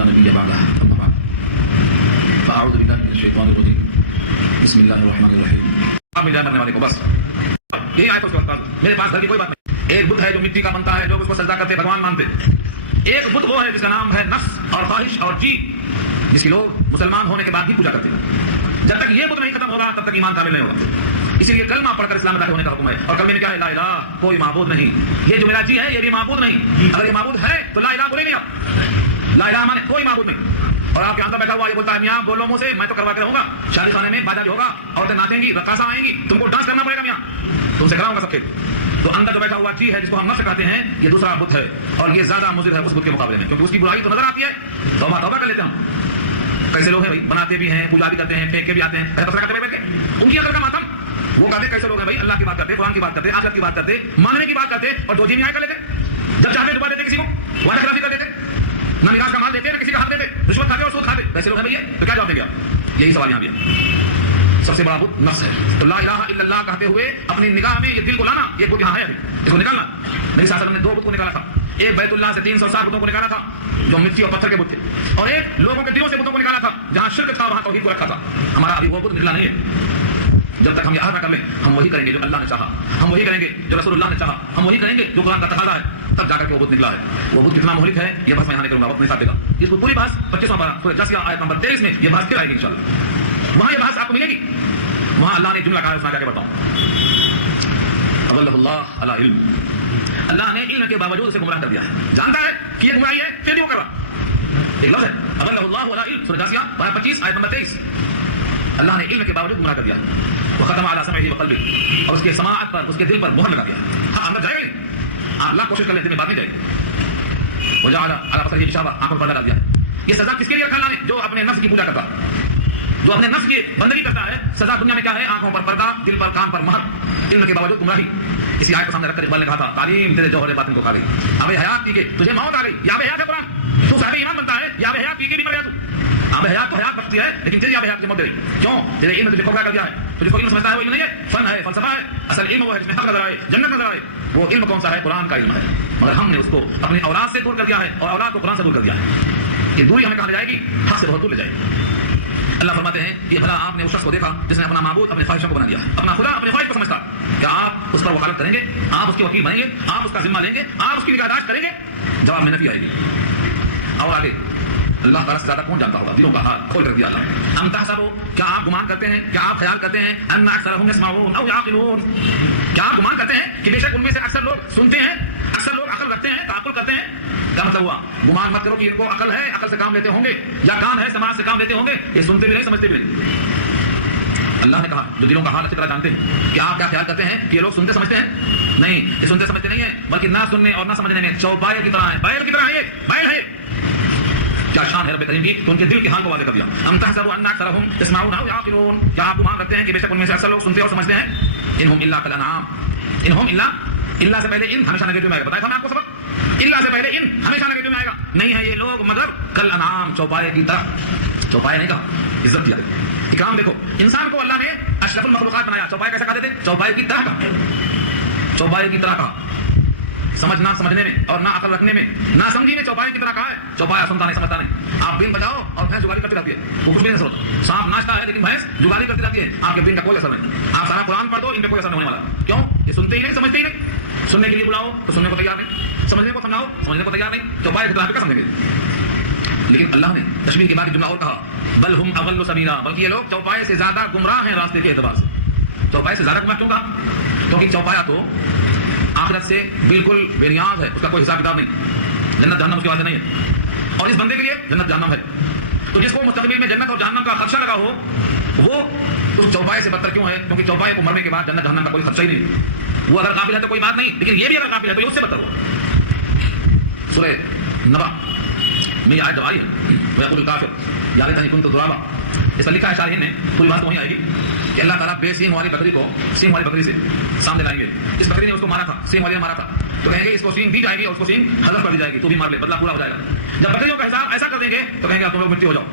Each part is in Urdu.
لا نبي بعدها. أما بعد فأعوذ بالله من الشيطان الرجيم. بسم الله الرحمن الرحيم. آپ مل جائے مرنے والے کو بس یہی آیت اس کے بعد میرے پاس گھر کی کوئی بات نہیں. ایک بت ہے جو مٹی کا بنتا ہے, لوگ اس کو سجدہ کرتے بھگوان مانتے. ایک بت وہ ہے جس کا نام ہے نفس اور خواہش اور جی, جس کی لوگ مسلمان ہونے کے بعد بھی پوجا کرتے ہیں. جب تک یہ بت نہیں ختم ہوگا تب تک ایمان کامل نہیں ہوگا. اسی لیے کلمہ پڑھ کر اسلام میں داخل ہونے کا حکم ہے. اور کلمے میں کیا ہے؟ لا الہ, کوئی معبود نہیں. یہ جو میرا جی ہے یہ بھی معبود نہیں. اگر یہ معبود ہے تو لا الہ بولے نہیں آپ. لا الہ مانے کوئی معبود نہیں. اور آپ کے اندر بیٹھا ہوا یہ بولتا ہے میاں بولو منہ سے, میں تو کروا کے رہوں گا. شادی خانے میں باجا بھی ہوگا, عورتیں ناچیں گی, رقاصہ آئیں گی, تم کو ڈانس کرنا پڑے گا میاں, تم سے کراؤں گا سب کے. تو اندر جو بیٹھا ہوا جی ہے جس کو ہم نفس کہتے ہیں, یہ دوسرا بت ہے. اور یہ زیادہ مضر ہے اس بت کے مقابلے میں, کیونکہ اس کی برائی تو نظر آتی ہے. توبہ توبہ کر لیتے ہیں. کیسے لوگ ہیں بھائی, بناتے بھی ہیں, پوجا بھی کرتے ہیں, پھینک کے بھی آتے ہیں, کرتے بیٹھ کے. ان کی عقل کا ماتم وہ کہتے کیسے لوگ ہیں بھائی, اللہ کی بات کرتے, قرآن کی بات کرتے, آخرت کی بات کرتے, مانگنے کی بات کرتے, اور دو جی کر لیتے. جب چاہتے ڈبا دیتے کسی کو, وعدہ خلافی کر دیتے, نہ میراث کا مال دیتے, نہ کسی کا حق دیتے, رشوت کھاتے اور سود کھاتے. کیسے لوگ ہیں بھائی, تو کیا جواب دیں گے آپ؟ یہی سوال یہاں بھی ہے. سب سے بڑا بت نفس ہے. تو لا الہ الا اللہ کہتے ہوئے اپنی نگاہ میں یہ دل کو لانا, یہ بت یہاں ہے ابھی, اس کو نکالنا. نبی صلی اللہ علیہ وسلم نے دو بت کو نکالا تھا. ایک بیت اللہ سے 360 بتوں کو نکالا تھا جو مٹی اور پتھر کے بت تھے, اور ایک لوگوں کے دلوں سے بتوں کو نکالا تھا جہاں شرک تھا وہاں توحید کو رکھا تھا. ہمارا ابھی وہ بت نکلا نہیں ہے. جب تک ہم یہ عہد نہ کر لیں ہم وہی کریں گے جو اللہ نے چاہا, ہم وہی کریں گے جو رسول اللہ نے چاہا, ہم وہی کریں گے جو قرآن کا تقاضا ہے, تب جا کر کے وہ بت نکلا ہے. وہ بت کتنا مہلک ہے یہ بس میں یہاں نہیں کروں گا, وقت نہیں ساتھ دے گا. اس کو پوری بحث 25واں پارہ سورہ جاسیہ آیت نمبر 23 میں یہ بحث پھر آئے گی انشاءاللہ. وہاں یہ بحث آپ کو ملے گی. وہاں اللہ نے جملہ کہا ہے, اس میں جا کے بتاؤں. اضلہ اللہ علی علم, اللہ نے علم کے باوجود اسے گمراہ کر دیا ہے. جانتا ہے کہ یہ گمراہی ہے پھر بھی وہ کر رہا. ایک لفظ ہے اضلہ اللہ علی علم, سورہ جاسیہ پارہ 25 آیت نمبر 23. اللہ نے علم کے باوجود گمراہ کر دیا. وہ ختم علی سمعہ وقلبہ, اور اس کے سماعت پر, اس کے دل پر مہر لگا دیا. ہاں اندر جائے گا نہیں, آپ لاکھ کوشش کر لیں دل میں بات نہیں جائے گی. وجعل علی بصرہ غشاوہ, آنکھوں پر پردہ ڈال دیا. یہ سزا کس کے لیے رکھا اللہ نے؟ جو اپنے نفس کی پوجا کرتا, جو اپنے نفس کی بندگی کرتا ہے. سزا دنیا میں کیا ہے؟ آنکھوں پر پردہ, دل پر کان پر مہر, علم کے باوجود گمراہی. اسی آیت کو سامنے رکھ کر اقبال نے کہا تھا تعلیم تیرے جوہر باطن کو کھا گئی. آب حیات پی کے تجھے موت آ گئی. یہ آب حیات ہے قرآن, تو صاحب ایمان بنتا ہے, یہ آب حیات پی کے بھی مر گیا. تو آب حیات تو حیات بخشتی ہے, لیکن تیری آب حیات کی موت دے رہی. کیوں؟ تیرے علم نے تجھے کھوکھلا کر دیا ہے. تجھے کوئی علم سمجھتا ہے وہ علم نہیں ہے, فن ہے, فلسفہ ہے. اصل علم وہ ہے جس میں حق نظر آئے, جنت نظر آئے. وہ علم کون سا ہے؟ قرآن کا علم ہے. مگر ہم نے اس کو اپنی اولاد سے دور کر دیا ہے, اور اولاد کو قرآن سے دور کر دیا ہے. یہ دوری ہمیں کہاں لے جائے گی؟ حق سے بہت دور لے جائے گی. اللہ فرماتے ہیں کہ بھلا آپ نے اس شخص کو دیکھا جس نے اپنا معبود اپنے خواہشوں کو بنا دیا, اپنا خدا اپنے خواہش کو سمجھتا. کیا آپ اس پر وکالت کریں گے؟ آپ اس کے وکیل بنیں گے؟ آپ اس کا ذمہ لیں گے؟ آپ اس کی نگہداشت کریں گے؟ جواب میں نفی آئے گی. اور آگے اللہ تعالیٰ سے زیادہ کون جانتا ہوگا؟ دلوں کا حال کھول کر دیا اللہ. ام تحسبوا, کیا آپ گمان کرتے ہیں, کیا آپ خیال کرتے ہیں, ان اکثرهم یسمعون او یعقلون, کیا آپ گمان کرتے ہیں کہ بے شک ان میں سے اکثر لوگ سنتے ہیں, اکثر لوگ عقل رکھتے ہیں, تعقل کرتے ہیں. کیا مطلب ہوا؟ گمان مت کرو کہ ان کو عقل ہے, عقل سے کام لیتے ہوں گے, یا کان ہے, سماج سے کام لیتے ہوں گے. یہ سنتے بھی نہیں, سمجھتے بھی نہیں. اللہ نے کہا جو دلوں کا حال اچھی طرح جانتے ہیں. کیا آپ کیا خیال کرتے ہیں کہ یہ لوگ سنتے سمجھتے ہیں؟ نہیں, یہ سنتے سمجھتے نہیں ہیں, بلکہ نہ سننے اور نہ سمجھنے میں چوپائے کی طرح ہے, بیل کی طرح ہے. یہ بیل ہے. کیا شان ہے رب کریم کی کہ ان کے دل کے حال کو واضح کر دیا. ام تحسبوا ان اکثرهم يسمعون او يعقلون, کیا آپ گمان رکھتے ہیں کہ بے شک ان میں سے اکثر لوگ سنتے اور سمجھتے ہیں؟ انہم الا کالانعام, انہم الا سے پہلے ان ہمیشہ نگیٹو میں آئے گا. بتایا تھا میں آپ کو سبق, الا سے پہلے ان ہمیشہ نگیٹو میں آئے گا. نہیں ہے یہ لوگ مگر کالانعام, چوپائے کی طرح. چوپائے نہیں کہا, عزت دیا, اکرام. دیکھو انسان کو اللہ نے اشرف المخلوقات بنایا. چوپائے کیسے کہتے تھے؟ چوپائے کی طرح کہا, چوپائے کی طرح کہا. سمجھنا سمجھنے میں اور نہ عقل رکھنے میں, نہ سمجھی میں چوپائے کی طرح کہا ہے. چوپایا سنتا نہیں, سمجھتا نہیں. آپ بین بجاؤ اور بھینس جگاری کرتی رہتی ہے, وہ کچھ بھی نہیں ہوتا. سانپ ناچتا ہے لیکن بھینس جگاری کرتی رہتی ہے. آپ کے دین کا کوئی اثر نہیں. آپ سارا قرآن پڑھ دو, ان پہ کوئی اثر نہیں ہونے والا. کیوں؟ یہ سنتے ہی نہیں, سمجھتے ہی نہیں. سننے کے لیے بلاؤ تو سننے کو تیار نہیں, سمجھنے کو سمجھاؤ سمجھنے کو تیار نہیں. چوپائے کی طرح کیا سمجھیں گے؟ لیکن اللہ نے تشبیہ کے بعد جملہ اور کہا, بل ہم اضل سبیلا, بلکہ یہ لوگ چوپائے سے زیادہ گمراہ ہیں راستے کے اعتبار سے. چوپائے سے زیادہ گمراہ کیوں کہا؟ کیونکہ چوپایا تو آخرت سے بالکل بے نیاز ہے, اس کا کوئی حساب کتاب نہیں. جنت جہنم اس کے واسطے نہیں ہے, اور اس بندے کے لیے جنت جہنم ہے. تو جس کو مستقبل میں جنت اور جہنم کا خدشہ لگا ہو وہ اس چوپائے سے بدتر کیوں ہے؟ کیونکہ چوپائے کو مرنے کے بعد جنت جہنم کا کوئی خدشہ ہی نہیں. وہ اگر قابل ہے تو کوئی بات نہیں, لیکن یہ بھی اگر قابل ہے تو یہ اس سے بدتر ہوا. سورہ نبا میں یہ آیت جو آئی ہے, وَيَقُولُ الْكَافِرُ يَا لَيْتَنِي كُنتُ تُرَابًا, اس پر لکھا ہے شارحین نے, پوری بات وہیں آئے گی کہ اللہ تعالیٰ بے سینگ والی بکری کو سینگ والی بکری سے سامنے لائیں گے. اس بکری نے اس کو مارا تھا, سینگ والی نے مارا تھا, تو کہیں گے اس کو سینگ دی جائے گی اور اس کو سینگ حذف کر دی جائے گی, تو بھی مار لے, بدلہ پورا ہو جائے گا. جب بکریوں کا حساب ایسا کر دیں گے تو کہیں گے آپ تم لوگ مٹی ہو جاؤ,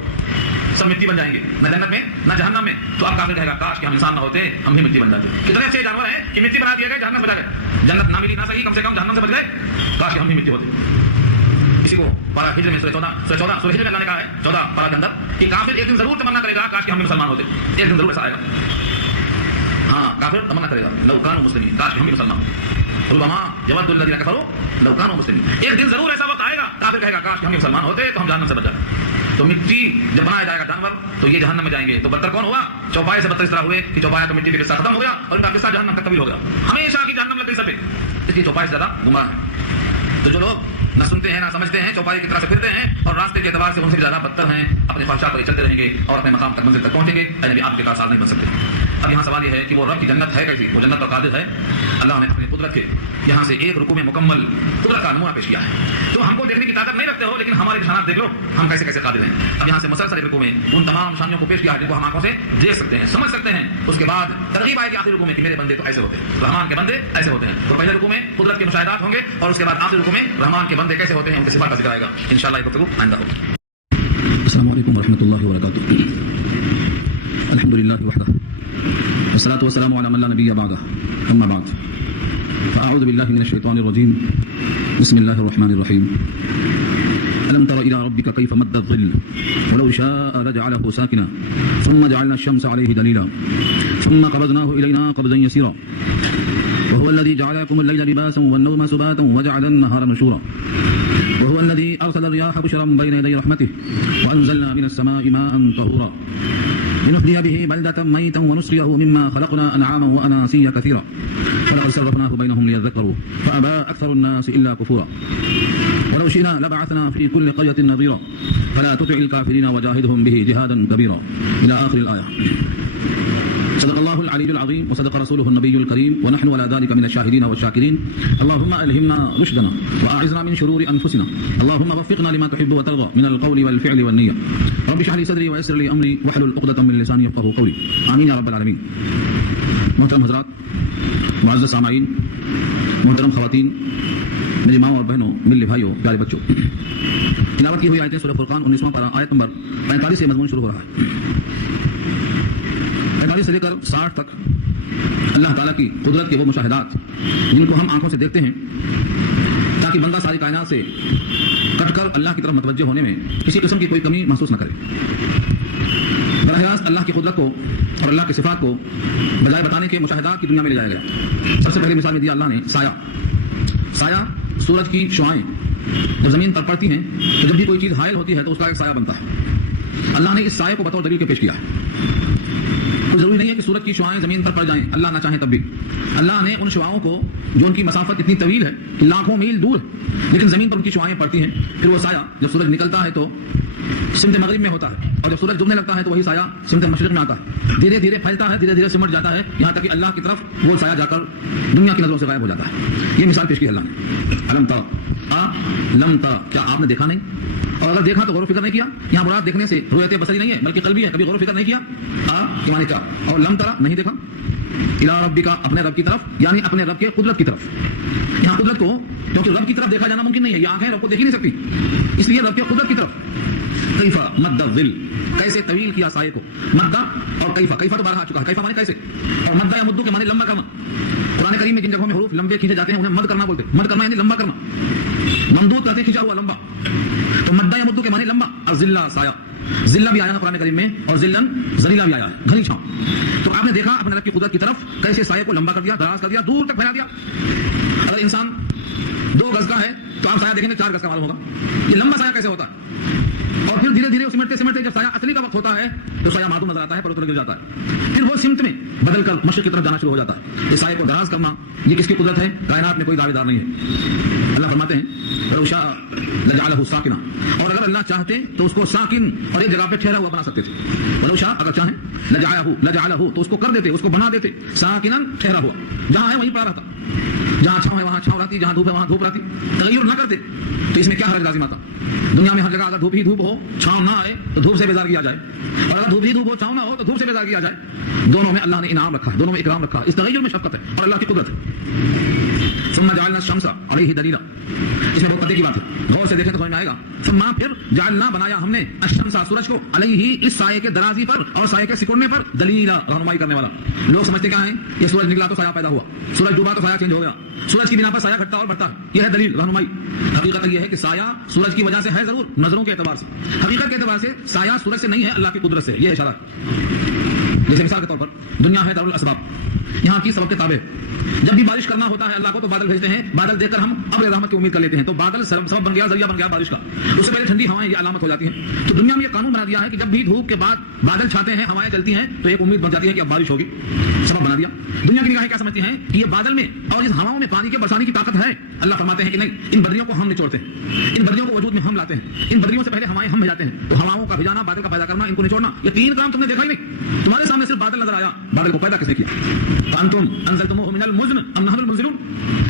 سب مٹی بن جائیں گے, نہ جنت میں نہ جہنم میں. تو آپ کافر کہے گا کاش کہ ہم انسان نہ ہوتے, ہم بھی مٹی بن جاتے. کتنے اچھے جانور ہیں کہ مٹی بنا دیے گئے, جہنم بچا گئے. جنت نہ ملی نہ صحیح, کم سے کم جہنم سے بچ گئے, کاش کہ ہم بھی مٹی ہوتے. کسی کو پارہ ہجر میں سورہ 14 سورہ ہجر میں اللہ نے کہا ہے 14 پارہ کے اندر کہ کافر ایک دن ضرور تمنا کرے گا کاش کہ ہم بھی مسلمان ہوتے. ایک دن ضرور ایسا آئے گا. ہاں کافر تمنا کرے گا لو کانوا مسلمین, کاش کہ ہم بھی مسلمان ہوں. ربما یود الذین کفروا لو کانوا مسلمین. ایک دن ضرور ایسا وقت آئے گا کافر کہے گا کاش کہ ہم بھی مسلمان ہوتے تو ہم جہنم سے بچ جاتے. تو مٹی جب بنایا جائے گا جانور تو یہ جہنم میں جائیں گے. تو بدتر کون ہوا؟ چوپائے سے بدتر اس طرح ہوئے کہ چوپایا تو مٹی کے قصہ ختم ہو گیا اور ان کا قصہ جہنم تک طویل ہو گیا. ہمیشہ کی جہنم لگ گئی سب پہ. اس کی چوپائے سے زیادہ گمراہ ہے. تو جو لوگ نہ سنتے ہیں نہ سمجھتے ہیں, چوپائی کی طرح سے پھرتے ہیں اور راستے کے اعتبار سے ان سے زیادہ بدتر ہیں, اپنے خواہشات پر چلتے رہیں گے اور اپنے مقام تک منزل تک پہنچیں گے. اے نبی آپ کے کارساز نہیں بن سکتے. اب یہاں سوال یہ ہے کہ وہ رب کی جنت ہے کیسی؟ وہ جنت پر قادر ہے. اللہ نے اپنی قدرت کے یہاں سے ایک رکوع میں مکمل قدرت کا نمونہ پیش کیا ہے. تو ہم کو دیکھنے کی طاقت نہیں رکھتے ہو لیکن ہمارے نشانات دیکھ لو ہم کیسے کیسے قادر ہیں. اب یہاں سے مسلسل ایک رکوع میں ان تمام نشانیوں کو پیش کیا ہے جن کو ہم آنکھوں سے دیکھ سکتے ہیں, سمجھ سکتے ہیں. اس کے بعد ترغیب آئے گی آخری رکوع میں کہ میرے بندے تو ایسے ہوتے ہیں, رحمان کے بندے ایسے ہوتے ہیں. تو پہلے رکوع میں قدرت کے مشاہدات ہوں گے اور اس کے بعد آخری رکوع میں رحمان کے بندے کیسے ہوتے ہیں ان کے صفات کا ذکر آئے گا. انشاءاللہ یہ گفتگو آئندہ ہوگی. السلام علیکم ورحمۃ اللہ وبرکاتہ. الحمد للہ وحدہ والصلاة والسلام علی من لا نبی بعدہ. اما بعد فاعوذ باللہ من الشیطان الرجیم. بسم اللہ الرحمن الرحیم. ألم تر إلى ربك كيف مد الظل ولو شاء لجعله ساكنا ثم جعلنا الشمس عليه دليلا ثم قبضناه إلينا قبضا يسيرا وهو الذي جعل لكم الليل لباسا والنوم سباتا وجعل النهار نشورا وهو الذي أرسل الرياح بشرا بين يدي رحمته وأنزلنا من السماء ماء طهورا لنحيي به بلدة ميتا ونسقيه مما خلقنا أنعاما وأناسيا كثيرا ولقد صرفناه بينهم ليذكروا فأبى أكثر الناس إلا كفورا ولو شئنا لبعثنا في كل قرية نظيرا فلا تطع الكافرين وجاهدهم به جهادا كبيرا إلى آخر الآية. صدق الله العلي العظيم وصدق رسوله النبي الكريم ونحن على ذلك من الشاهدين والشاكرين. اللهم ألهمنا رشدنا وأعذنا من شرور أنفسنا. اللهم وفقنا لما تحب وترضى من القول والفعل والنية. رب اشرح لي صدري ويسر لي أمري واحلل عقدة من لساني يفقهوا قولي. آمين يا رب العالمين. محترم حضرات, معزز سامعین, محترم خواتین, میری ماں اور بہنوں, مل بھائیوں, پیارے بچوں, تلاوت کی ہوئی آیتیں سورہ فرقان 19واں پارہ آیت نمبر 45 سے مضمون شروع ہو رہا ہے. 45 سے لے کر 60 تک اللہ تعالیٰ کی قدرت کے وہ مشاہدات جن کو ہم آنکھوں سے دیکھتے ہیں تاکہ بندہ ساری کائنات سے کٹ کر اللہ کی طرف متوجہ ہونے میں کسی قسم کی کوئی کمی محسوس نہ کرے. براہ راست اللہ کی قدرت کو اور اللہ کی صفات کو بجائے بتانے کے مشاہدات کی دنیا میں لے جایا گیا. سب سے پہلے مثال میں دیا اللہ نے سایہ. سورج کی شعاعیں جب زمین پر پڑتی ہیں تو جب بھی کوئی چیز حائل ہوتی ہے تو اس کا ایک سایہ بنتا ہے. اللہ نے اس سایہ کو بطور دلیل کے پیش کیا ہے. کوئی ضروری نہیں ہے کہ سورج کی شعاعیں زمین پر پڑ جائیں, اللہ نہ چاہے تب بھی. اللہ نے ان شعاؤں کو جو ان کی مسافت اتنی طویل ہے کہ لاکھوں میل دور لیکن زمین پر ان کی شعاعیں پڑتی ہیں, پھر وہ سایہ جب سورج نکلتا ہے تو سمت مغرب میں ہوتا ہے اور جب سورج ڈوبنے لگتا ہے تو وہی سایہ سمت مشرق میں آتا ہے. دھیرے دھیرے پھیلتا ہے, دھیرے دھیرے سمٹ جاتا ہے, یہاں تک کہ اللہ کی طرف وہ سایہ جا کر دنیا کی نظروں سے غائب ہو جاتا ہے. یہ مثال پیش کی اللہ نے. الم تر, کیا آپ نے دیکھا نہیں؟ اور اگر دیکھا تو غور و فکر نہیں کیا. یہاں مراد دیکھنے سے رؤیت بصری نہیں ہے بلکہ قلبی ہے. کبھی غور و فکر نہیں کیا کہ معنی کیا؟ اور لم ترا, نہیں دیکھا. الی ربک, اپنے رب کی طرف, یعنی اپنے رب کے قدرت کی طرف. یہاں قدرت کو, کیونکہ رب کی طرف دیکھا جانا ممکن نہیں ہے, یہ آنکھیں رب کو دیکھ ہی نہیں سکتی, اس لیے رب کے قدرت کی طرف. کیفا مد الظل, کیسے طویل کیا سائے کو. مدہ اور کیفا تو بارہ آ چکا ہے. کیفا معنی کیسے, اور مدہ یا مدو کے معنی لمبا کرنا. قرآن کریم میں جن جگہوں میں حروف لمبے کھینچے جاتے ہیں انہیں مد کرنا بولتے. مد کرنا یعنی لمبا کرنا. ممدود کہتے ہیں کھینچا ہوا لمبا. تو مدہ یا مدو کے معنی لمبا. اور ذلہ سایہ, ذلہ بھی آیا نا قرآن کریم میں, اور ذلن ذلیلہ بھی آیا ہے, گھنی چھاؤں. تو آپ نے دیکھا اپنے رب کی قدرت کی طرف کیسے سائے کو لمبا کر دیا, دراز کر دیا, دور تک پھیلا دیا. اگر انسان 2 گز کا ہے تو آپ سایہ دیکھیں گے 4 گز کا معلوم ہوگا. یہ لمبا سایہ کیسے ہوتا ہے؟ اور پھر دھیرے دھیرے سمٹتے سمٹتے جب سایہ اصلی کا وقت ہوتا ہے تو سایہ معدوم نظر آتا ہے, پر اتر گر جاتا ہے. پھر وہ سمت میں بدل کر مشرق کی طرف جانا شروع ہو جاتا ہے. یہ سایہ کو دراز کرنا یہ کس کی قدرت ہے؟ کائنات میں کوئی دعوے دار نہیں ہے. اللہ فرماتے ہیں لو شاء لجعلہ ساکنا, اور اگر اللہ چاہتے تو اس کو ساکن اور ایک جگہ پہ ٹھہرا ہوا بنا سکتے تھے. ولو شاء, اگر چاہیں, لجعلہ تو اس کو کر دیتے, اس کو بنا دیتے ساکنا, ٹھہرا ہوا. جہاں ہے وہیں پڑا رہتا, جہاں چھاؤں ہے وہاں چھاؤں رہتی, جہاں دھوپ ہے وہاں دھوپ رہتی. تغیر نہ کرتے تو اس میں کیا حرج لازم آتا؟ دنیا میں ہر جگہ اگر دھوپ ہی دھوپ ہو, چھاؤں نہ آئے تو دھوپ سے بیزار کیا جائے, اور اگر دھوپ ہی دھوپ ہو, چھاؤں نہ ہو تو دھوپ سے بیزار کیا جائے. دونوں میں اللہ نے انعام رکھا ہے, دونوں میں اکرام رکھا ہے. اس تغیر میں شفقت ہے اور اللہ کی قدرت ہے. ثم جعلنا الشمس علیہ دلیلا، اس میں بہت پتے کی بات ہے، غور سے دیکھیں تو سمجھ میں آئے گا. ثم پھر جعلنا بنایا ہم نے الشمس سورج کو علیہ اس سائے کے درازی پر اور سائے کے سکڑنے پر دلیلا رہنمائی کرنے والا. لوگ سمجھتے کیا ہیں یہ سورج نکلا تو سایہ پیدا ہوا، سورج ڈوبا تو سایہ چینج ہو گیا، سورج کی بنا پر سایہ گھٹتا اور بڑھتا ہے، یہ ہے دلیل رہنمائی. حقیقت یہ ہے کہ سایہ سورج کی وجہ سے ہے ضرور نظروں کے اعتبار سے، حقیقت کے اعتبار سے سایہ سورج سے نہیں ہے، اللہ کی قدرت سے. یہ اشارہ جیسے مثال کے طور پر دنیا ہے دارالاسباب، یہاں کی سبب کے تابع. جب بھی بارش کرنا ہوتا ہے اللہ کو تو بادل بھیجتے ہیں، بادل دیکھ کر ہم ابر رحمت کی امید کر لیتے ہیں، تو بادل سبب بن گیا، ذریعہ بن گیا بارش کا. اس سے پہلے ٹھنڈی ہوائیں یہ علامت ہو جاتی ہیں. تو دنیا میں یہ قانون بنا دیا ہے کہ جب بھی دھوپ کے بعد بادل چھاتے ہیں، ہوائیں چلتی ہیں، تو ایک امید بن جاتی ہے کہ اب بارش ہوگی، سبب بنا دیا. دنیا کی نگاہیں کیا سمجھتی ہیں کہ یہ بادل میں اور اس ہواؤں میں پانی کے برسانے کی طاقت ہے. اللہ فرماتے ہیں کہ نہیں، ان بدریوں کو ہم نچوڑتے ہیں، ان بدریوں کو وجود میں ہم لاتے ہیں، ان بدریوں سے پہلے ہوائیں ہم بھیجاتے ہیں. تو ہواؤں کا بھیجانا، بادل کا پیدا کرنا، ان کو نچوڑنا، یہ تین کام تم نے دیکھا ہی نہیں. تمہارے سامنے صرف بادل نظر آیا، بادل کو پیدا کس نے کیا؟ فانتم انزلتموه من المزن ام نحن المنزلون.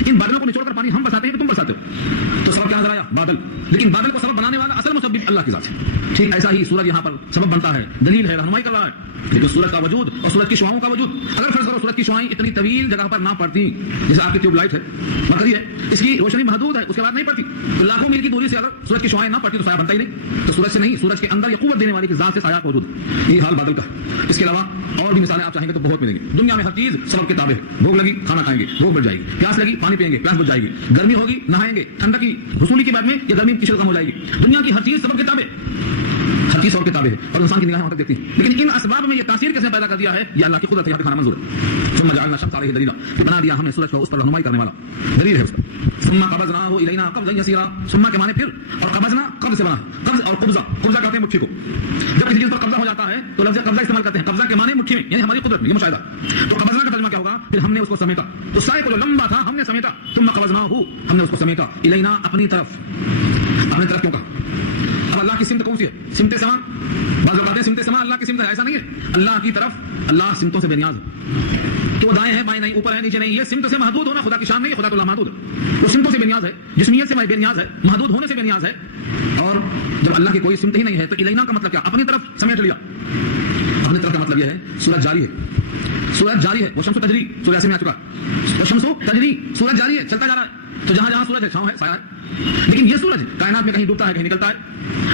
ان بادلوں کو نچوڑ کر پانی ہم برساتے ہیں کہ تم برساتے ہو؟ تو سبب کیا نظر آیا؟ بادل. لیکن بادل کو سبب بنانے والا اصل مسبب اللہ کی ذات ہے. ٹھیک ایسا ہی سورج یہاں پر سبب بنتا ہے، دلیل ہے، رہنمائی کر رہا ہے. لیکن سورج کا وجود اور سورج کی شعاؤں کا وجود، اگر فرض کرو سورج کی شعاعیں اتنی طویل جگہ پر نہ پڑتی، جیسے آپ کی ٹیوب لائٹ ہے مرکزی ہے، اس کی روشنی محدود ہے، اس کے بعد نہیں پڑتی، تو لاکھوں میل کی دوری سے اگر سورج کی شعاعیں نہ پڑتی تو سایہ بنتا ہی نہیں. تو سورج سے نہیں، سورج کے اندر یہ قوت دینے والی کی ذات سے سایہ کا وجود ہے. یہ حال بادل کا. اس کے علاوہ اور بھی مثالیں آپ چاہیں گے تو بہت ملیں گی. دنیا میں ہر چیز سبب کے تابع ہے. بھوک لگی کھانا کھائیں گے، بھوک بڑھ جائے گی. پیاس لگی پانی پیئیں گے، پیاس بڑھ جائے گی. گرمی ہوگی نہائیں گے، ٹھنڈک کی حصولی کے بعد میں یہ گرمی کی شدت کم ہو جائے گی. دنیا کی ہر چیز سبب کے تابع، ہر چیز سبب کے تابع ہے، اور انسان کی نگاہیں وہاں تک دیکھتی ہیں. لیکن ان اسباب میں یہ تاثیر کیسے پیدا کر دیا ہے، یہ اللہ کی قدرت ہے. یہاں پہ کھانا منظور ہے. ثم جعلنا الشمس علیہ دلیلا، بنا دیا ہم نے سورج کو اس پر رہنمائی کرنے والا، دلیل ہے اس پر. ثم قبضناہ الینا قبضا یسیرا. ثم کے معنی پھر، اور قبضنا قبض سے بنا، قبض اور قبضہ، قبضہ کہتے ہیں مٹھی کو. جب کسی چیز پر قبضہ ہو جاتا ہے تو لفظ قبضہ استعمال کرتے ہیں. قبضہ کے معنی مٹھی میں، یعنی ہماری قدرت میں، یہ مشاہدہ. تو قبضنا کا ترجمہ کیا ہوگا؟ پھر ہم نے اس کو سمیٹا، اس سائے کو جو لمبا تھا ہم نے سمیٹا. ثم قبضناہ، ہم نے اس کو سمیٹا، الینا اپنی طرف. اپنی طرف کیوں کہا؟ اب اللہ کی سمت کون سی ہے؟ سمت سما. بعض لوگ کہتے ہیں سمت سما اللہ کی سمت ہے، ایسا نہیں ہے. اللہ کی طرف، اللہ سمتوں سے بے نیاز ہے. تو دائیں ہیں بائیں نہیں، اوپر ہے نیچے نہیں، یہ سمت سے محدود ہونا خدا کی شان نہیں ہے. خدا تو اللہ محدود ہے، وہ سمتوں سے بے نیاز ہے، جسمیت سے بے نیاز ہے، محدود ہونے سے بے نیاز ہے. اور جب اللہ کی کوئی سمت ہی نہیں ہے تو الینا کا مطلب کیا؟ اپنی طرف سمیٹ لیا. اپنی طرف کا مطلب یہ ہے سورج جاری ہے، سورج جاری ہے. وہ شمس تجری، سورج ایسے میں آ چکا. وہ شمس تجری، سورج جاری ہے، چلتا جا رہا ہے. تو جہاں جہاں سورج ہے چھاؤں ہے، سایہ ہے. لیکن یہ سورج کائنات میں کہیں ڈوبتا ہے کہیں نکلتا ہے.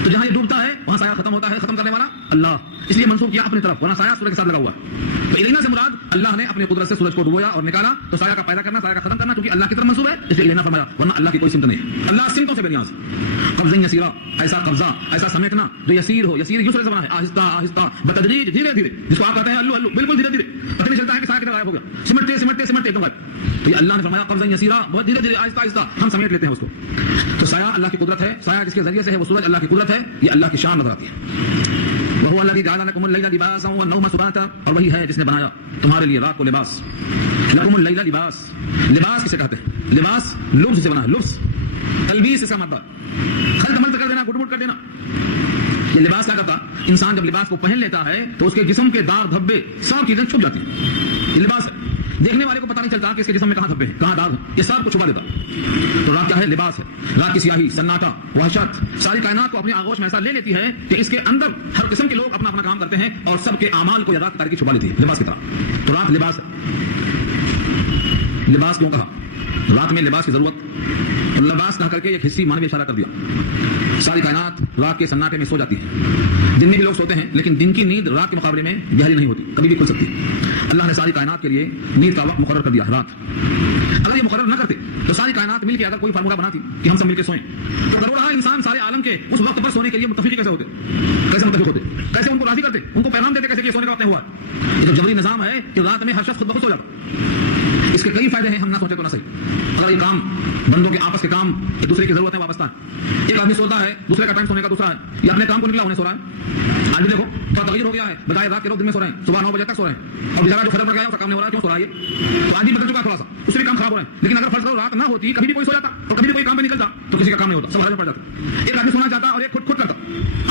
تو جہاں یہ ڈوبتا ہے وہاں سایہ ختم ہوتا ہے. ختم کرنے والا اللہ، اس لیے منسوب کیا اپنی طرف، ورنہ سایہ سورج کے ساتھ لگا ہوا ہے. تو الینا سے مراد اللہ نے اپنی قدرت سے سورج کو ڈبویا اور نکالا. تو سایہ کا پیدا کرنا، سایہ کا ختم کرنا چونکہ اللہ کی طرف منسوب ہے، اس لیے الینا فرمایا، ورنہ اللہ کی کوئی سمت نہیں ہے. اللہ سمتوں سے بے نیاز. قبضہ یسیرا، ایسا قبضہ، ایسا سمیٹنا جو یسیر ہو. یسیر یسر سے بنا ہے، آہستہ آہستہ، بتدریج، دھیرے دھیرے، جس کو آپ کہتے ہیں الو الو، بالکل دھیرے دھیرے، پتہ نہیں چلتا ہے کہ سایہ کدھر غائب ہو گیا. سمٹتے سمٹتے سمٹتے ایک دم غائب. تو یہ اللہ نے فرمایا قبضہ یسیرا، بہت دھیرے دھیرے، آہستہ آہستہ ہم سمیٹ لیتے ہیں اس کو. تو سایہ اللہ کی قدرت ہے، سایہ جس کے ذریعے سے ہے وہ سورج اللہ کی قدرت ہے. یہ اللہ کی شان نظر آتی ہے. وهو الذي جعل لكم الليل لباسا والنوم سباتا، اور وہی ہے جس نے بنایا تمہارے لیے رات کو لباس. لكم الليل لباس، لباس کسے کہتے ہیں؟ لباس لبس سے بنا ہے. لبس تلبیس اس کا مطلب خلط ملط کر دینا، گٹ مٹ کر دینا. یہ لباس کیا کرتا؟ انسان جب لباس کو پہن لیتا ہے تو اس کے جسم کے دار دھبے سب چیزیں چھپ جاتی ہیں. یہ لباس ہے، دیکھنے والے کو پتہ نہیں چلتا کہ اس کے جسم میں کہاں دھبے ہیں، کہاں داغ ہیں، یہ سب کو چھپا دیتا. تو رات کیا ہے؟ لباس ہے. رات کی سیاہی، سناٹا، وحشت ساری کائنات کو اپنی آغوش میں ایسا لے لیتی ہے کہ اس کے اندر ہر قسم کے لوگ اپنا اپنا کام کرتے ہیں اور سب کے اعمال کو یہ رات تاریکی چھپا لیتی ہے لباس کی طرح. تو رات لباس ہے. لباس کیوں کہا؟ رات میں لباس کی ضرورت. تو لباس کہا کر کے ایک حصی معنوی اشارہ کر دیا. ساری کائنات رات کے سناٹے میں سو جاتی ہے. دن میں بھی لوگ سوتے ہیں لیکن دن کی نیند رات کے مقابلے میں گہری نہیں ہوتی، کبھی بھی کھل سکتی. اللہ نے ساری کائنات کے لیے نیند کا وقت مقرر کر دیا رات. اگر یہ مقرر نہ کرتے تو ساری کائنات مل کے اگر کوئی فارمولہ بناتی کہ ہم سب مل کے سوئیں تو کروڑہ انسان سارے عالم کے اس وقت پر سونے کے لیے متفق کیسے ہوتے؟ کیسے متفق ہوتے؟ کیسے ان کو راضی کرتے؟ ان کو پیغام دیتے کیسے کہ سونے کا وقت نہیں ہوا؟ یہ تو جبری نظام ہے کہ رات میں ہر شخص خود بخود سو جاتا. اس کے کئی فائدے ہیں، ہم نہ سوچے تو نہ صحیح. اگر یہ کام بندوں کے آپس کے کام ایک دوسرے کی ضرورتیں وابستہ ہیں. ایک آدمی سوتا ہے، دوسرے کا ٹائم سونے کا دوسرا ہے، یا اپنے کام کو نکلا ہونے سو رہا ہے. آج بھی دیکھو تھوڑا تغیر ہو گیا ہے، بجائے رات کے لوگ دن میں سو رہے ہیں، صبح 9 بجے تک سو رہے ہیں. اور بیچارہ جو خطر پڑ گیا ہے اس کا کام نہیں ہو رہا ہے، کیوں سو رہا ہے؟ تو آج بھی بدل چکا تھوڑا سا، اس سے بھی کام خراب ہو رہے ہیں. لیکن اگر فرض کرو رات نہ ہوتی، کبھی بھی کوئی سو جاتا اور کبھی بھی کوئی کام پہ نکلتا تو کسی کا کام نہیں ہوتا، سب حرج میں پڑ جاتا. ایک آدمی سونا چاہتا اور ایک خود خود کرتا،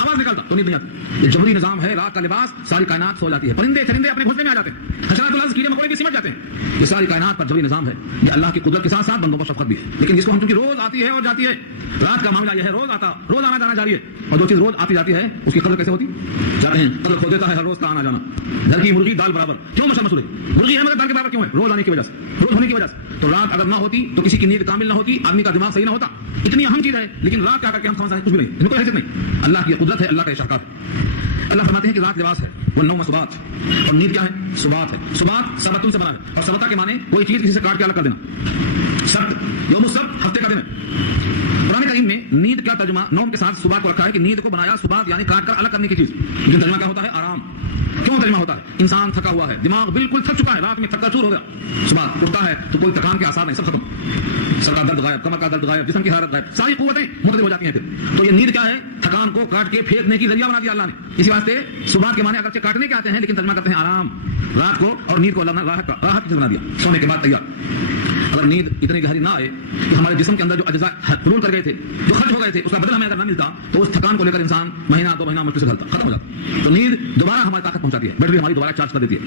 آواز نکالتا تو نیند نہیں آتی. یہ جبری نظام ہے. رات کا لباس، ساری کائنات سو جاتی ہے. پرندے چرندے اپنے گھونسلے میں آ جاتے ہیں. حشرات الارض مرض کیڑے مکوڑے بھی سمجھ جاتے ہیں. یہ ساری کائنات پر جبری نظام ہے. یہ اللہ کی قدرت کے ساتھ ساتھ بندوں پر شفقت بھی ہے. لیکن جس کو ہم چونکہ روز آتی ہے اور جاتی ہے, رات کا معاملہ یہ ہے روز آنا جانا جاری ہے. اور جو چیز روز آتی جاتی ہے اس کی قدر کیسے ہوتی جاتے ہیں, قدر کھو دیتا ہے ہر روز کا آنا جانا. گھر کی مرغی دال برابر کیوں مشہور ہے, مرغی ہے مگر دال کے برابر کیوں ہے, روز آنے کی وجہ سے, روز ہونے کی وجہ سے. تو رات اگر نہ ہوتی تو کسی کی نیند کامل نہ ہوتی, آدمی کا دماغ صحیح نہ ہوتا. اتنی اہم چیز ہے, لیکن رات کیا کر کے ہم سمجھتے ہیں کچھ بھی نہیں, ان کو حیثیت نہیں. اللہ کی قدرت ہے, اللہ کا اشارہ ہے. اللہ فرماتے ہیں کہ رات لباس ہے, وہ نوم سبات, اور نیند کیا ہے, سبات ہے. سبات سبتن سے بنا ہے, اور سبتا کے معنی کوئی چیز کسی سے کاٹ کے الگ کر دینا. سبت یوم السبت ہفتے کا دن ہے. قرآن کریم میں نیند کا ترجمہ نوم کے ساتھ سبات کو رکھا ہے کہ نیند کو بنایا سبات یعنی کاٹ کر الگ کرنے کی چیز. لیکن ترجمہ کیا ہوتا ہے, آرام. کیوں ترجمہ ہوتا ہے, انسان تھکا ہوا ہے, دماغ بالکل تھک چکا ہے, رات میں تھکا چور ہو گیا, صبح اٹھتا ہے تو کوئی تکان کے آثار نہیں, سب ختم, سر کا درد غائب, کمر کا درد غائب, جسم کی حرارت غائب, ساری قوتیں منتقل ہو جاتی ہیں. پھر تو یہ نیند کیا ہے, تھکان کو کاٹ کے پھینکنے کی ذریعہ بنا دیا اللہ نے. اسی واسطے صبح کے معنی اگرچہ کاٹنے کے آتے ہیں لیکن ترجمہ کرتے ہیں آرام. رات کو اور نیند کو اللہ نے راحت کی بنا دیا, سونے کے بعد تیار. اگر نیند اتنی گہری نہ آئے کہ ہمارے جسم کے اندر جو اجزاء حلول کر گئے تھے, جو خرچ ہو گئے تھے, اس کا بدل ہمیں اگر نہ ملتا تو اس تھکان کو لے کر انسان مہینہ 2 مہینہ مشکل سے گھلتا, ختم ہو جاتا. تو نیند دوبارہ ہماری طاقت پہنچاتی ہے, بیٹری ہماری دوبارہ چارج کر دیتی ہے.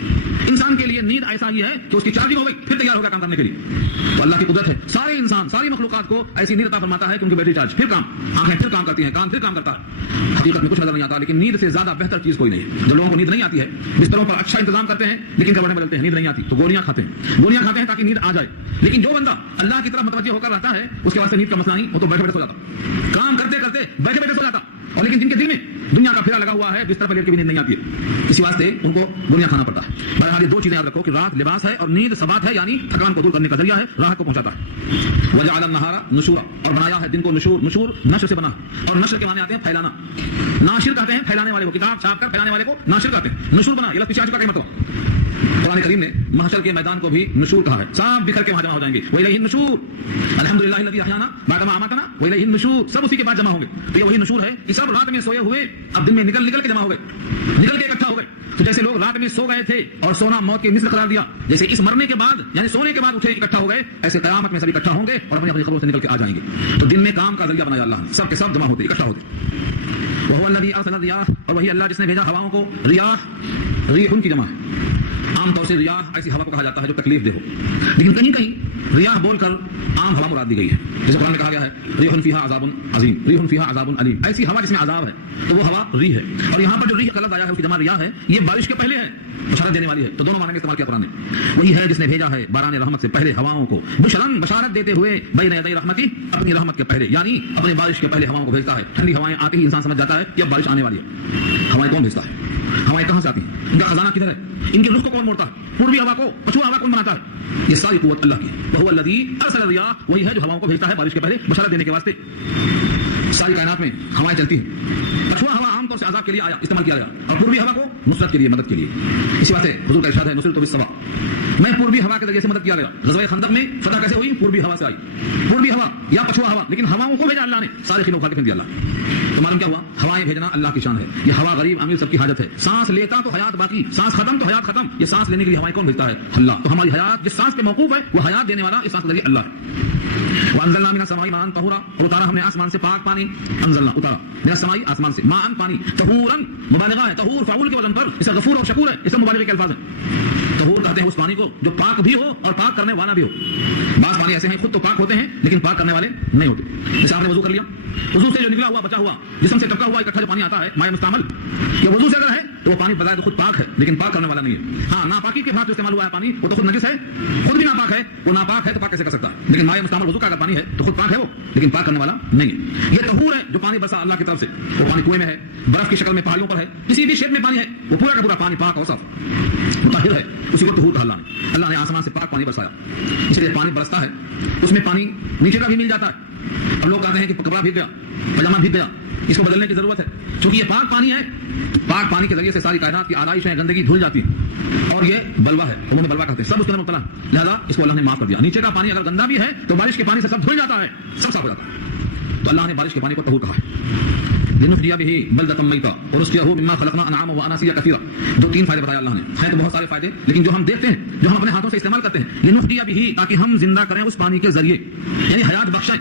انسان کے لیے نیند ایسا ہی ہے کہ اس کی چارجنگ ہو گئی پھر تیار ہو گیا کام کرنے کے لیے. تو اللہ کی قدرت ہے, سارے انسان ساری مخلوقات کو ایسی نیند عطا فرماتا ہے کہ ان کی بیٹری چارج, پھر کام, آنکھیں پھر کام کرتی ہیں, کان پھر کام کرتا ہے. حقیقت میں کچھ نظر نہیں آتا, لیکن نیند سے زیادہ بہتر چیز کوئی نہیں ہے. جب لوگوں کو نیند نہیں آتی ہے, بستروں پر اچھا انتظام کرتے ہیں لیکن کپڑے بدلتے ہیں, نیند نہیں آتی تو گولیاں کھاتے ہیں تاکہ نیند آ جائے. لیکن جو بندہ اللہ کی طرف متوجہ ہو کر رہتا ہے اس کے واسطے نیند کا مسئلہ نہیں, وہ تو بیٹھے بیٹھے سو جاتا, کام کرتے کرتے بیٹھے بیٹھے سو جاتا. اور لیکن جن کے دل میں دنیا کا پھیرا لگا ہوا ہے, بستر پر لیٹ کے بھی نیند نہیں آتی ہے, اسی واسطے ان کو گولیاں کھانا پڑتا ہے. بہرحال یہ 2 چیزیں یاد رکھو کہ رات لباس ہے اور نیند ثبات ہے, یعنی تھکان کو دور کرنے کا ذریعہ ہے, راحت کو پہنچاتا ہے. وجعل النہار نشورا, اور بنایا ہے دن کو نشور. نشور نشر سے بنا, اور نشر کے معنی آتے ہیں پھیلانا. ناشر کہتے ہیں پھیلانے والے کو, کتاب چھاپ کر پھیلانے والے کو ناشر کہتے ہیں. نشور بنا, یہ لفظ پیچھے آ چکا کئی مرتبہ. قرآن کریم نے محشر کے میدان کو بھی نشور کہا ہے, سب بکھر کے وہاں جمع ہو جائیں گے. وإلیہ النشور, الحمدللہ الذی احیانا بعد ما اماتنا وإلیہ النشور, سب اسی کے بعد جمع ہوں گے. تو یہ وہی نشور ہے کہ سب رات میں سوئے ہوئے اب دن میں نکل کے جمع ہو گئے, نکل کے اکٹھا ہو گئے. تو جیسے لوگ رات میں سو گئے تھے اور سونا موت کے مثل قرار دیا, جیسے اس مرنے کے بعد یعنی سونے کے بعد اٹھے اکٹھا ہو گئے, ایسے قیامت میں سبھی اکٹھا ہوں گے اور اپنی اپنی قبروں سے نکل کے آ جائیں گے. تو دن میں کام کا ذریعہ بنایا اللہ نے, سب کے سب جمع ہوتے اکٹھا ہوتے. وهو الذی ارسل الرياح, اور وہی اللہ جس نے بھیجا ہواؤں کو. ریاح ریح کی جمع ہے. عام طور سے ریاح ایسی ہوا کو کہا جاتا ہے جو تکلیف دہ ہو, لیکن کہیں کہیں ریاح بول کر عام ہوا مراد دی گئی ہے. جیسے قرآن میں کہا گیا ہے ریح فیہا عذاب عظیم, ریح فیہا عذاب علیم, ایسی ہوا جس میں عذاب ہے تو وہ ہوا ریح ہے. اور یہاں پر جو ریح کا لفظ آیا ہے اس کی جمع ریاح ہے, یہ بارش کے پہلے ہے, بشارت دینے والی ہے. تو دونوں معنی میں استعمال کیا قرآن نے. وہی ہے جس نے بھیجا ہے باران رحمت سے پہلے ہواؤں کو, بشرن بشارت دیتے ہوئے, بین یدی رحمتی, اپنی رحمت کے پہلے, یعنی اپنے بارش کے پہلے ہواؤں کو بھیجتا ہے. ٹھنڈی ہوائیں آتے ہی انسان سمجھ جاتا ہے کہ اب بارش آنے والی ہے. ہوائیں کون بھیجتا ہے, ہوائیں کہاں سے آتی ہیں, ان کا خزانہ کدھر ہے, ان کے رخ کو کون موڑتا ہے, پوروی ہوا کو پچھوا ہوا کون بناتا ہے, یہ ساری قوت اللہ کی. وہو الذی ارسل الرياح, وہی ہے جو ہواؤں کو بھیجتا ہے بارش کے پہلے بشارت دینے کے واسطے. ساری کائنات میں ہوائیں چلتی ہیں. پچھوا ہوا عام طور سے عذاب کے لیے آیا, استعمال کیا گیا, اور پوروی ہوا کو نصرت کے لیے, مدد کے لیے. اسی واسطے حضور کا ارشاد ہے نصرت بالسوا, میں پوروی ہوا کے ذریعے سے مدد کیا گیا. غزوہ خندق میں فتح کیسے ہوئی, پوروی ہوا سے آئی. پوروی ہوا یا پچھوا ہوا, لیکن ہواؤں کو بھیجا اللہ نے, سارے خلوں کھا کے پھینک دیا اللہ. معلوم کیا ہوا, ہوائیں بھیجنا اللہ کی شان ہے. یہ ہوا غریب امیر سب کی حاجت ہے. سانس لیتا تو حیات باقی, سانس ختم تو حیات ختم. یہ سانس لینے کے لیے ہوائیں کون بھیجتا ہے, اللہ. تو ہماری حیات جس سانس پہ موقوف ہے وہ حیات دینے والا اس سانس کے ذریعے اللہ ہے. وانزلنا من السماء ماء طهورا, اور اتارا ہم نے آسمان سے پاک پانی. انزلنا اتارا من السماء, آسمان سے, ماء پانی, طهورا مبالغہ ہے, طہور فعول کے وزن پر, اس کا غفور اور شکور ہے, اس کا مبالغے کے الفاظ ہیں. طہور کہتے ہیں اس پانی کو جو پاک بھی ہو اور پاک کرنے والا بھی ہو. بعض پانی ایسے ہیں خود تو پاک ہوتے ہیں لیکن پاک کرنے والے نہیں ہوتے. جیسے آپ نے وضو کر لیا, وضو سے جو نکلا ہوا بچا ہوا جسم سے ٹپکا ہوا اکٹھا جو پانی آتا ہے مائع مستعمل, یہ وضو سے اگر ہے تو وہ پانی بظاہر خود پاک ہے لیکن پاک کرنے والا نہیں ہے. ہاں, ناپاکی کے بعد جو استعمال ہوا ہے پانی وہ تو خود نجس ہے, خود بھی ناپاک ہے. وہ ناپاک ہے تو پاک کیسے کر سکتا ہے, لیکن مائع مستعمل وضو کا اگر پانی ہے تو خود پاک ہے وہ, لیکن پاک کرنے والا نہیں ہے. یہ طہور ہے جو پانی برسا اللہ کی طرف سے. وہ پانی کنویں میں ہے, برف کی شکل میں پہاڑیوں پر ہے, کسی بھی شیپ میں پانی ہے, وہ پورا کا پورا پانی پاک اور صاف مطہر ہے. اسی کو طہور کہا اللہ نے. اللہ نے آسمان سے پاک پانی برسایا, اس لیے پانی برستا ہے, اس میں پانی نیچے کا بھی مل جاتا ہے. اب لوگ کہتے ہیں کہ کپڑا بھیگ گیا, پاجامہ بھیگ گیا, اس کو بدلنے کی ضرورت ہے. چونکہ یہ پاک پانی ہے, پاک پانی کے ذریعے سے ساری کائنات کی آلائشیں گندگی دھل جاتی ہے, اور یہ بلوا ہے, عموم میں بلوا کہتے ہیں, سب اس کے اندر مبتلا ہے. لہذا اس کو اللہ نے معاف کر دیا. نیچے کا پانی اگر گندا بھی ہے تو بارش کے پانی سے سب دھل جاتا ہے, سب صاف ہو جاتا ہے. تو اللہ نے بارش کے پانی کو طہور کہا ہے. لنحيي به بلدة ميتا ورزقه مما خلقنا انعاما واناسيا كثيرا. دو تین فائدے بتایا اللہ نے. ہیں تو بہت سارے فائدے لیکن جو ہم دیکھتے ہیں, جو ہم اپنے ہاتھوں سے استعمال کرتے ہیں, لنحيي به تاکہ ہم زندہ کریں اس پانی کے ذریعے, یعنی حیات بخشیں.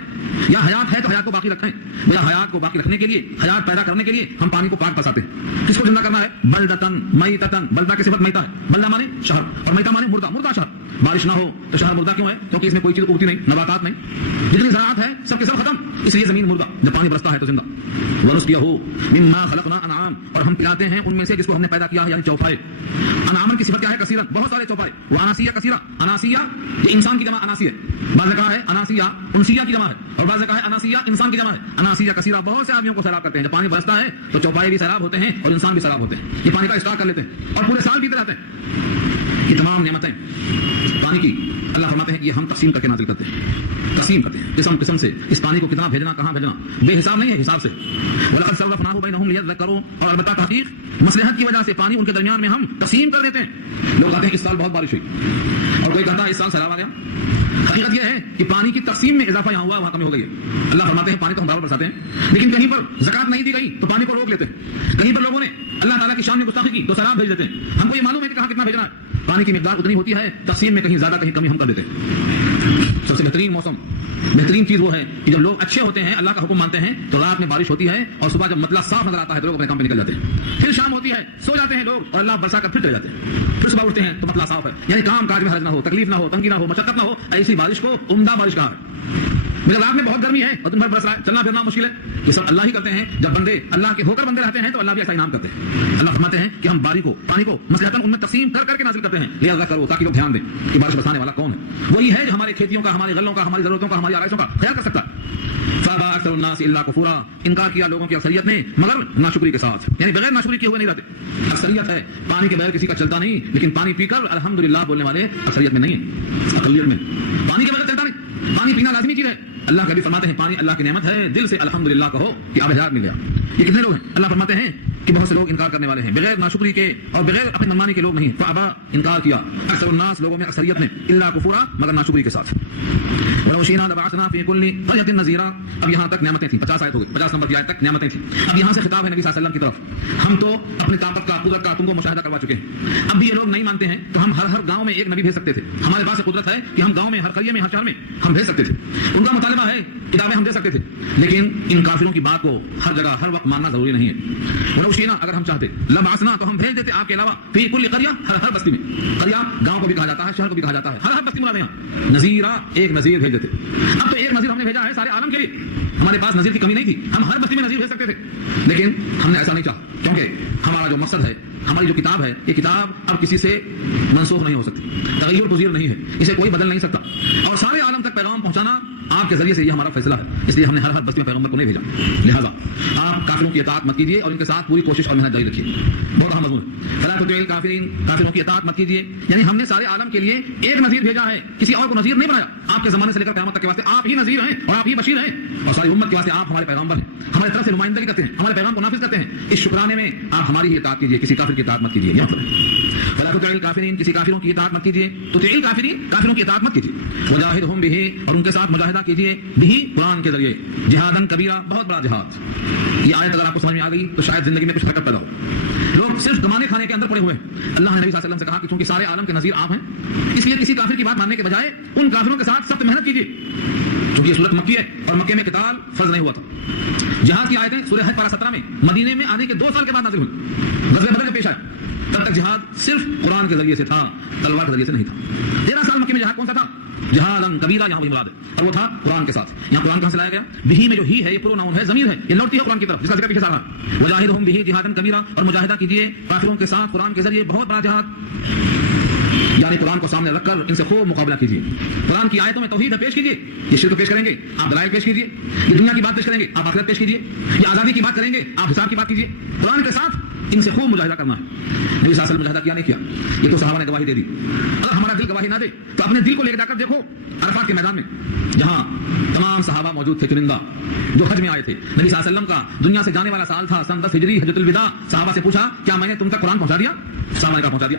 یا حیات ہے تو حیات کو باقی رکھیں, یا حیات کو باقی رکھنے کے لیے, حیات پیدا کرنے کے لیے ہم پانی کو پاک پساتے ہیں. کس کو زندہ کرنا ہے؟ بلدتن میتتن. بلدہ کی صفت میتا ہے, بلدہ مانے شہر اور میتا مانے مردہ, مردہ شہر. بارش نہ ہو تو شہر مردہ کیوں ہے؟ کیونکہ اس میں کوئی چیز اگتی نہیں, نباتات نہیں, جتنی زراعت ہے سب کے سب ختم, اس لیے زمین مردہ. جب پانی برستا ہے تو زندہ. ورزقه مما خلقنا انعام, اور ہم پلاتے ہیں ان میں سے جس کو ہم نے پیدا کیا ہے, یعنی چوپائے. انعام کی صفت کیا ہے؟ کثیرن, بہت سارے چوپائے. واناسیہ کثیرہ, اناسیہ یہ انسان کی جمع اناسی ہے. بعض نے کہا ہے اناسیہ انسیہ کی جمع ہے, اور بعض نے کہا ہے اناسیہ انسان کی جمع ہے. اناسیہ کثیرہ, بہت سے آدمیوں کو سیراب کرتے ہیں. جب پانی برستا ہے تو چوپائے بھی سیراب ہوتے ہیں اور انسان بھی سیراب ہوتے ہیں. یہ پانی کا اسٹاک کر لیتے ہیں اور پورے سال پیتے رہتے ہیں. یہ تمام نعمتیں پانی کی اللہ فرماتے ہیں کہ یہ ہم تقسیم کر کے نازل کرتے ہیں, تقسیم کرتے ہیں قسم قسم سے. اس پانی کو کتنا بھیجنا, کہاں بھیجنا, بے حساب نہیں ہے, حساب سے. وَلَقَدْ صَرَّفْنَاهُ بَيْنَهُمْ لِيَذَّكَّرُوا, اور البتہ تحقیق مصلحت کی وجہ سے پانی ان کے درمیان میں ہم تقسیم کر دیتے ہیں. لوگ کہتے ہیں اس سال بہت بارش ہوئی, اور کوئی کہتا ہے اس سال سیلاب آ گیا. حقیقت یہ ہے کہ پانی کی تقسیم میں اضافہ یہاں ہوا, وہاں کمی ہو گئی ہے. اللہ فرماتے ہیں پانی تو ہم برابر برساتے ہیں, لیکن کہیں پر زکات نہیں دی گئی تو پانی کو روک لیتے ہیں. کہیں پر لوگوں نے اللہ تعالیٰ کی شان میں گستاخی کی تو سیلاب بھیج دیتے ہیں. ہم کو یہ معلوم ہے کہ کہاں کتنا بھیجنا ہے. پانی کی مقدار اتنی ہوتی ہے, تقسیم میں کہیں زیادہ کہیں کمی ہم کر دیتے ہیں. سب سے بہترین موسم, بہترین چیز وہ ہے کہ جب لوگ اچھے ہوتے ہیں, اللہ کا حکم مانتے ہیں, تو رات میں بارش ہوتی ہے, اور صبح جب مطلع صاف نظر آتا ہے تو لوگ اپنے کام پہ نکل جاتے ہیں. پھر شام ہوتی ہے, سو جاتے ہیں لوگ, اور اللہ برسا کر پھر چلے جاتے ہیں. پھر صبح اٹھتے ہیں تو مطلع صاف ہے, یعنی کام کاج میں حرج نہ ہو, تکلیف نہ ہو, تنگی نہ ہو, مشقت نہ ہو. ایسی بارش کو عمدہ بارش کہا ہے. مگر رات میں بہت گرمی ہے اور دن بھر برس رہا ہے, چلنا پھرنا مشکل ہے. یہ سب اللہ ہی کرتے ہیں. جب بندے اللہ کے ہو کر بندے رہتے ہیں تو اللہ بھی ایسا انعام کرتے ہیں. اللہ فرماتے ہیں کہ ہم پانی کو مصلحتاً ان میں تقسیم کر کے نازل کرتے ہیں. لے اللہ کرو تاکہ لوگ دھیان دیں کہ بارش برسانے والا کون ہے. وہی ہے جو ہمارے کھیتیوں کا, ہمارے غلوں کا, ہماری ضرورتوں کا, ہماری آرائشوں کا خیال کر سکتا ہے. فابا اکثر الناس الا کفورا, انکار کیا لوگوں کی اکثریت نے مگر ناشکری کے ساتھ, یعنی بغیر ناشکری کیے ہوئے نہیں رہتے. اکثریت ہے, پانی کے بغیر کسی کا چلتا نہیں, لیکن پانی پی کر الحمدللہ بولنے والے اکثریت میں نہیں ہیں, اقلیت میں. پانی کے بغیر چلتا نہیں, پانی پینا لازمی چیز ہے. اللہ کبھی فرماتے ہیں پانی اللہ کی نعمت ہے, دل سے الحمدللہ کہو کہ اب حیات مل گیا. یہ کتنے لوگ ہیں؟ اللہ فرماتے ہیں کہ بہت سے لوگ انکار کرنے والے ہیں, بغیر ناشکری کے اور بغیر اپنی منمانی کے لوگ نہیں. فابا, انکار کیا, اکثر الناس, لوگوں میں اکثریت نے, الا کفورا, مگر ناشکری کے ساتھ. ولو شئنا لبعثنا فی کل قریۃ نذیرا. اب یہاں تک نعمتیں تھیں, 50 آیت ہو گئی, 50 نمبر کی آیت تک نعمتیں تھیں. اب یہاں سے خطاب ہے نبی صلی اللہ علیہ وسلم کی طرف. ہم تو اپنی طاقت کا, قدرت کا تم کو مشاہدہ کروا چکے ہیں. اب بھی یہ لوگ نہیں مانتے ہیں تو ہم ہر گاؤں میں ایک نبی بھیج سکتے تھے. ہمارے پاس قدرت ہے کہ ہم گاؤں میں, ہر قریے میں, ہر شہر میں ہم بھیج سکتے تھے. ان کا مطالبہ ہے کتابیں ہم دے سکتے تھے, لیکن ان کافروں کی بات کو ہر جگہ ہر وقت ماننا ضروری نہیں ہے. ولو شئنا, اگر ہم چاہتے, لبعثنا, تو ہم بھیج دیتے آپ کے علاوہ فی کل قریہ, ہر بستی میں. قریہ گاؤں کو بھی کہا جاتا ہے, شہر کو بھی کہا جاتا ہے, ہر بستی مراد یہاں. نذیرا, ایک نذیر بھیج دیتے. اب تو ایک نذیر ہم نے بھیجا ہے سارے عالم کے لیے. ہمارے پاس نذیر کی کمی نہیں تھی, ہم ہر بستی میں نذیر بھیج سکتے تھے, لیکن ہم نے ایسا نہیں چاہا, کیونکہ ہمارا جو مقصد ہے, ہماری جو کتاب ہے, یہ کتاب اب کسی سے منسوخ نہیں ہو سکتی, تغیر پذیر نہیں ہے, اسے کوئی بدل نہیں سکتا, اور سارے عالم تک پیغام پہنچانا آپ کے ذریعے سے یہ ہمارا فیصلہ ہے. اس لیے ہم نے ہر بستی میں پیغمبر کو نہیں بھیجا. لہٰذا آپ کافروں کی اطاعت مت کیجیے اور ان کے ساتھ پوری کوشش اور محنت جاری رکھیے. بہت اہم مضمون ہے. فلا تطیعوا الکافرین, کافروں کی اطاعت مت کیجیے, یعنی ہم نے سارے عالم کے لیے ایک نذیر بھیجا ہے, کسی اور کو نذیر نہیں بنایا. آپ کے زمانے سے لے کر قیامت تک کے واسطے آپ ہی نذیر ہیں اور آپ ہی بشیر ہیں, اور ساری امت کے واسطے آپ ہمارے پیغمبر ہیں, ہمارے طرف سے نمائندگی کرتے ہیں, ہمارے پیغام کو نافذ کرتے ہیں. اس شکرانے میں آپ ہماری ہی اطاعت کیجیے, کسی کافر کی اطاعت مت کیجیے. یہ مطلب ہے فلا تطیعوا الکافرین, کسی کافروں کی اطاعت مت کیجیے. تطیعوا الکافرین, کافروں کی اطاعت مت کیجیے. وجاہدہم بہ, اور ان کے ساتھ مجاہدہ کیجیے, بہ قرآن کے ذریعے, جہادن کبیرہ, بہت بڑا جہاد. یہ آیت اگر آپ کو سمجھ میں آ گئی تو شاید زندگی میں کچھ حرکت پیدا ہو. لوگ صرف کمانے کھانے کے اندر پڑے ہوئے ہیں. اللہ نے نبی صلی اللہ علیہ وسلم سے کہا کہ چونکہ سارے عالم کے نذیر آپ ہیں, اس لیے کسی کافر کی بات ماننے کے بجائے ان کافروں کے ساتھ سخت محنت کیجیے. چونکہ یہ سورت مکی ہے اور مکے میں قتال فرض نہیں ہوا تھا. جہاد کی آیتیں سورہ حج پارہ 17 میں مدینے میں آنے کے 2 سال کے بعد نازل ہوئی, غزوہ بدر کے پیش آئے. تب تک جہاد صرف قرآن کے ذریعے سے تھا, تلوار کے ذریعے سے نہیں تھا. 13 سال مکے میں جہاد کون سا تھا؟ جہادن کبیرہ, یہاں وہی مراد ہے, اور وہ تھا قرآن کے ساتھ. یہاں قرآن کہاں سے لایا گیا؟ بہی میں جو ہی ہے یہ پروناؤن ہے, ضمیر ہے, یہ لوٹتی ہے قرآن کی طرف, جس کا ذکر پیچھے سا رہا. وجاہدہم بہ جہادن کبیرہ, اور مجاہدہ کیجیے کافروں کے ساتھ قرآن کے ذریعے, بہت بڑا جہاد, یعنی قرآن کو سامنے رکھ کر ان سے خوب مقابلہ کیجیے. قرآن کی آیتوں میں توحید پیش کیجیے, یہ شرک پیش کریں گے آپ دلائل پیش کیجیے, یہ دنیا کی بات پیش کریں گے آپ آخرت پیش کیجیے, یہ آزادی کی بات کریں گے آپ حساب کی بات کیجیے. قرآن کے ساتھ ان سے خوب مجاہدہ کرنا ہے. نبی صلی اللہ علیہ وسلم مجاہدہ کیا نہیں کیا, یہ تو صحابہ نے گواہی دے دی. اگر ہمارا دل گواہی نہ دے تو اپنے دل کو لے کے جا کر دیکھو عرفات کے میدان میں, جہاں تمام صحابہ موجود تھے, چنندہ جو حج میں آئے تھے. نبی صلی اللہ علیہ وسلم کا دنیا سے جانے والا سال تھا سن 10 ہجری, حجۃ الوداع. صحابہ سے پوچھا کیا میں نے تم تک قرآن پہنچا دیا؟ صحابہ نے کہا پہنچا دیا.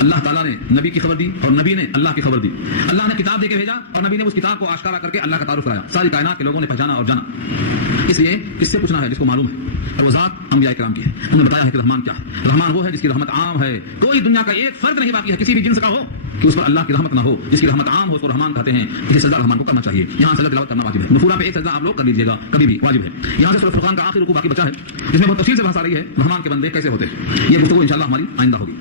اللہ تعالیٰ نے نبی کی خبر دی اور نبی نے اللہ کی خبر دی. اللہ نے کتاب دے کے بھیجا اور نبی نے اس کتاب کو آشکارا کر کے اللہ کا تعارف کرایا. ساری کائنات کے لوگوں نے پہچانا اور جانا. اس لیے کس سے پوچھنا ہے جس کو معلوم ہے. اور وہ ذات انبیاء کرام کی ہے. انہوں نے بتایا ہے کہ رحمان کیا ہے. رحمان وہ ہے جس کی رحمت عام ہے. کوئی دنیا کا ایک فرد نہیں باقی ہے کسی بھی جنس کا ہو کہ اس پر اللہ کی رحمت نہ ہو. جس کی رحمت عام ہو اس کو رحمان کہتے ہیں. اسے سجدہ رحمان کو کرنا چاہیے. یہاں سجدہ تلاوت کرنا واجب ہے. نفورہ پہ ایک سجدہ آپ لوگ کر لیجیے گا کبھی بھی, واجب ہے. یہاں سے سورۃ فرقان کا آخری رکوع باقی بچا ہے جس میں بہت تفصیل سے بحث آ رہی ہے رحمان کے بندے کیسے ہوتے ہیں. یہ گفتگو انشاءاللہ ہماری آئندہ ہوگی.